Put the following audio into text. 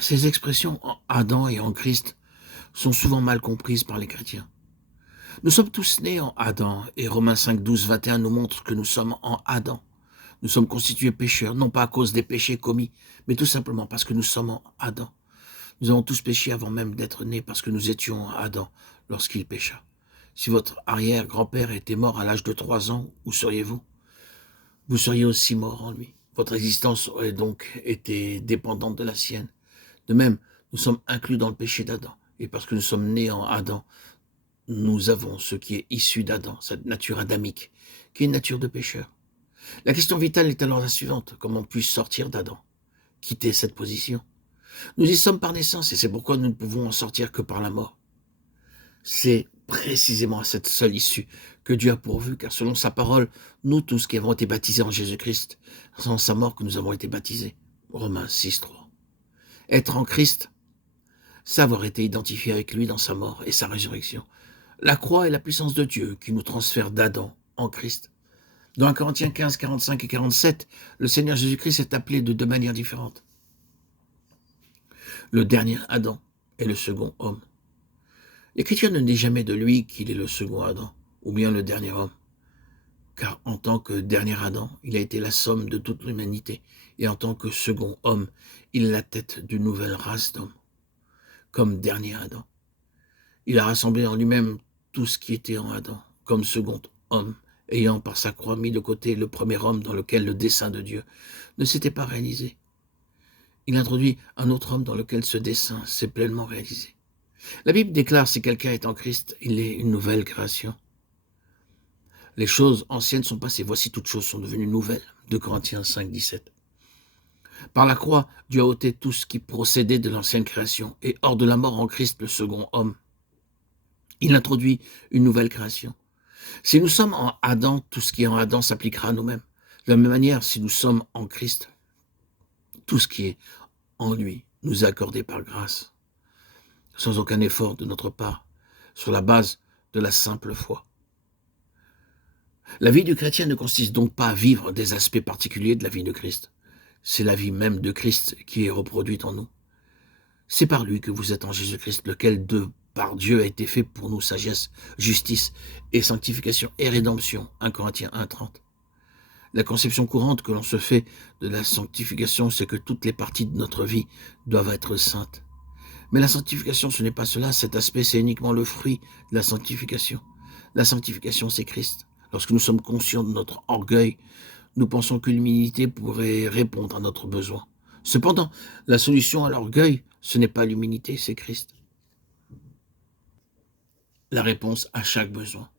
Ces expressions en Adam et en Christ sont souvent mal comprises par les chrétiens. Nous sommes tous nés en Adam et Romains 5, 12, 21 nous montre que nous sommes en Adam. Nous sommes constitués pécheurs, non pas à cause des péchés commis, mais tout simplement parce que nous sommes en Adam. Nous avons tous péché avant même d'être nés parce que nous étions en Adam lorsqu'il pécha. Si votre arrière-grand-père était mort à l'âge de 3 ans, où seriez-vous? Vous seriez aussi mort en lui. Votre existence aurait donc été dépendante de la sienne. De même, nous sommes inclus dans le péché d'Adam. Et parce que nous sommes nés en Adam, nous avons ce qui est issu d'Adam, cette nature adamique, qui est une nature de pécheur. La question vitale est alors la suivante. Comment puis-je sortir d'Adam? Quitter cette position? Nous y sommes par naissance et c'est pourquoi nous ne pouvons en sortir que par la mort. C'est précisément à cette seule issue que Dieu a pourvu, car selon sa parole, nous tous qui avons été baptisés en Jésus-Christ, c'est en sa mort que nous avons été baptisés. Romains 6, 3. Être en Christ, c'est avoir été identifié avec lui dans sa mort et sa résurrection. La croix est la puissance de Dieu qui nous transfère d'Adam en Christ. Dans 1 Corinthiens 15, 45 et 47, le Seigneur Jésus-Christ est appelé de 2 manières différentes. Le dernier Adam et le second homme. L'Écriture ne dit jamais de lui qu'il est le second Adam, ou bien le dernier homme. Car en tant que dernier Adam, il a été la somme de toute l'humanité, et en tant que second homme, il est la tête d'une nouvelle race d'hommes. Comme dernier Adam, il a rassemblé en lui-même tout ce qui était en Adam, comme second homme, ayant par sa croix mis de côté le premier homme dans lequel le dessein de Dieu ne s'était pas réalisé. Il introduit un autre homme dans lequel ce dessein s'est pleinement réalisé. La Bible déclare, si quelqu'un est en Christ, il est une nouvelle création. Les choses anciennes sont passées, voici toutes choses sont devenues nouvelles. 2 Corinthiens 5, 17. Par la croix, Dieu a ôté tout ce qui procédait de l'ancienne création, et hors de la mort en Christ, le second homme. Il introduit une nouvelle création. Si nous sommes en Adam, tout ce qui est en Adam s'appliquera à nous-mêmes. De la même manière, si nous sommes en Christ, tout ce qui est en lui nous est accordé par grâce, sans aucun effort de notre part, sur la base de la simple foi. La vie du chrétien ne consiste donc pas à vivre des aspects particuliers de la vie de Christ. C'est la vie même de Christ qui est reproduite en nous. C'est par lui que vous êtes en Jésus-Christ, lequel par Dieu a été fait pour nous sagesse, justice et sanctification et rédemption. 1 Corinthiens 1, 30. La conception courante que l'on se fait de la sanctification, c'est que toutes les parties de notre vie doivent être saintes. Mais la sanctification, ce n'est pas cela. Cet aspect, c'est uniquement le fruit de la sanctification. La sanctification, c'est Christ. Lorsque nous sommes conscients de notre orgueil, nous pensons que l'humilité pourrait répondre à notre besoin. Cependant, la solution à l'orgueil, ce n'est pas l'humilité, c'est Christ. La réponse à chaque besoin.